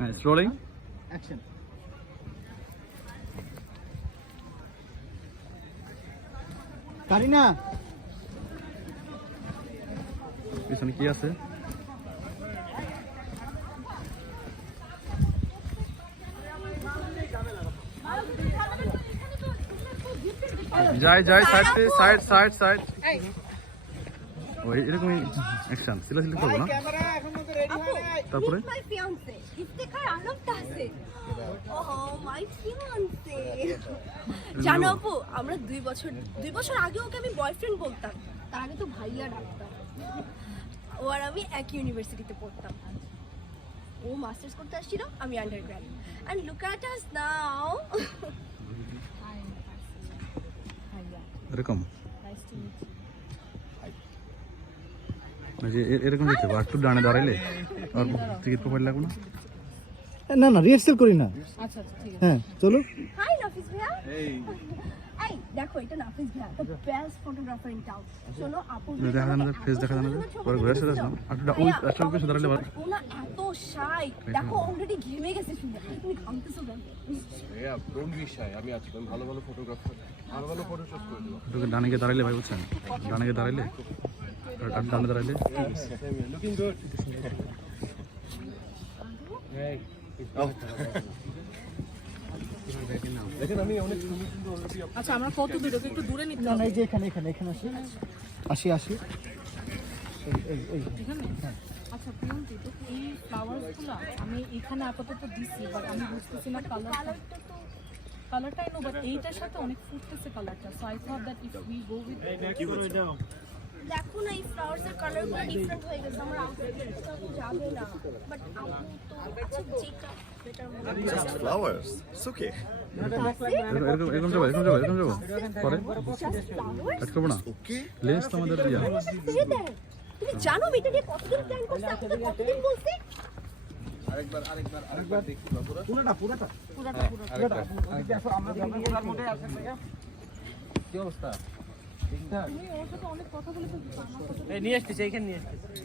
হ্যাঁ rolling action Kareena পিছনে কি আছে যাই যাই সাইড সাইড সাইড সাইড ওই এরকমই অ্যাকশন সিলা সিলা করব না? ক্যামেরা এখন তো রেডি Apu, তারপরে? জানো আপু আমরা দুই বছর দুই বছর আগে ওকে আমি বয়ফ্রেন্ড বলতাম। তার আগে তো ভাইয়া ডাকতাম। ও আর আমি একই ইউনিভার্সিটিতে পড়তাম। ও মাস্টার্স করতে আসছিল আমি undergrad and look at us now এরকম এরকম যেতে একটু ডানে দাঁড়াইলে আর টিকিট প্রোফাইল লাগবে না? না না রিহার্সাল করি না। আচ্ছা আচ্ছা ঠিক আছে। হ্যাঁ চলো। হাই নাফিস ভাইয়া এই দেখো এটা নাফিস ভাইয়া the best photographer in town শোনো আপু দেখা জানা ফেস দেখা জানা পরে ঘুরে এসে আসলাম। আর ওই একটা পেছনে দাঁড়ালে ভালো। ও এত শাই দেখো। অলরেডি ঘেমে গেছে শুনে। তুমি ঘামতেছো কেন? ভাইয়া ডোন্ট বি শাই আমি আছি আমি ভালো ভালো ফটোগ্রাফার ভালো ভালো ফটো করে দেবো। ডানে গিয়ে দাঁড়াইলে ভাই বুঝছেন? ডানে গিয়ে দাঁড়াইলে? ডানে দাঁড়াইলে? আচ্ছা আমরা কত দূরে? একটু দূরে নিতে না না এই যে এখানে এখানে এখানে আসি। আসি আসি। এই, এই এই এখানে আচ্ছা প্রিয়ন্তি তো এই ফ্লাওয়ার্সগুলো আমি এখানে আপাতত দিছি বাট আমি বুঝতেছি না কালারটা কালারটা নো বাট এইটার সাথে অনেক ফুটতেছে কালারটা so I thought that if we go with দেখো না এই ফ্লাওয়ার্স এর কালারগুলো ডিফারেন্ট হয়ে গেছে আমার আউটফিট যাবে না। বাট আপু তো আচ্ছা যেটা বেটার মনে হয়। Flowers. It's okay. এরকম এরকম এরকম যাব এরকম যাব এরকম যাব। পরে। জাস্ট ফ্লাওয়ার্স কাজ করব না? Okay. লেন্স তো আমাদের ইয়া তুমি দেখ তুমি জানো আমি এটা নিয়ে কতদিন প্ল্যান করছি? আপনাকে কতদিন বলছি? আরেকবার আরেকবার আরেকবার দেখি বাবুরা পুরোটা পুরোটা। পুরাটা পুরাটা। দেখো আমরা ক্যামেরার মধ্যে আছে? কি অবস্থা? নিয়ে আসতেছি এইখানে নিয়ে আসতেছি।